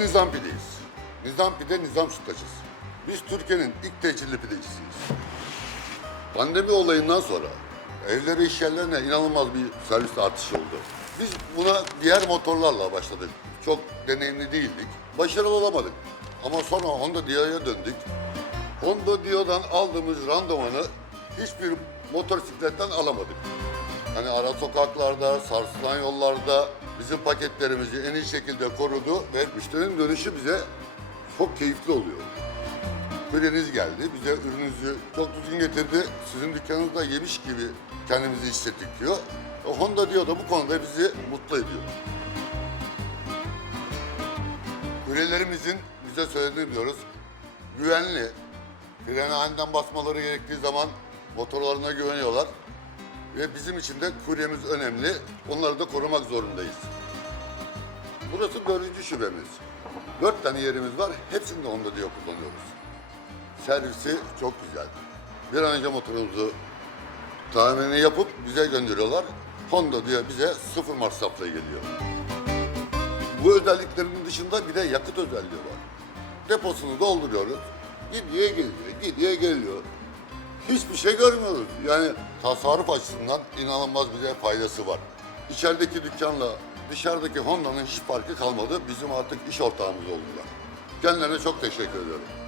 Nizam Pide'yiz. Nizam Pide, Nizam Sütlaçız. Biz Türkiye'nin ilk tehcirli pidecisiyiz. Pandemi olayından sonra evlere iş yerlerine inanılmaz bir servis artışı oldu. Biz buna diğer motorlarla başladık. Çok deneyimli değildik. Başarılı olamadık. Ama sonra Honda Dio'ya döndük. Honda Dio'dan aldığımız randımanı hiçbir motosikletten alamadık. Hani ara sokaklarda, sarsılan yollarda bizim paketlerimizi en iyi şekilde korudu ve müşterinin dönüşü bize çok keyifli oluyor. Kurye'niz geldi, bize ürününüzü çok düzgün getirdi. Sizin dükkanınızda yemiş gibi kendimizi hissettik diyor. E, Honda diyor da bu konuda bizi mutlu ediyor. Kuryelerimizin bize söylediğini biliyoruz. Güvenli, freni aniden basmaları gerektiği zaman motorlarına güveniyorlar. Ve bizim için de kuryemiz önemli. Onları da korumak zorundayız. Burası dördüncü şubemiz. Dört tane yerimiz var. Hepsinde Honda diyor kullanıyoruz. Servisi çok güzel. Bir an önce motorumuzu tamirini yapıp bize gönderiyorlar. Honda diyor bize sıfır masrafla geliyor. Bu özelliklerinin dışında bir de yakıt özelliği var. Deposunu dolduruyoruz. Gidiyor geliyor, gidiyor geliyor. Hiçbir şey görmüyoruz. Yani tasarruf açısından inanılmaz bize faydası var. İçerideki dükkanla dışarıdaki Honda'nın hiç farkı kalmadı. Bizim artık iş ortağımız oldular. Kendilerine çok teşekkür ediyorum.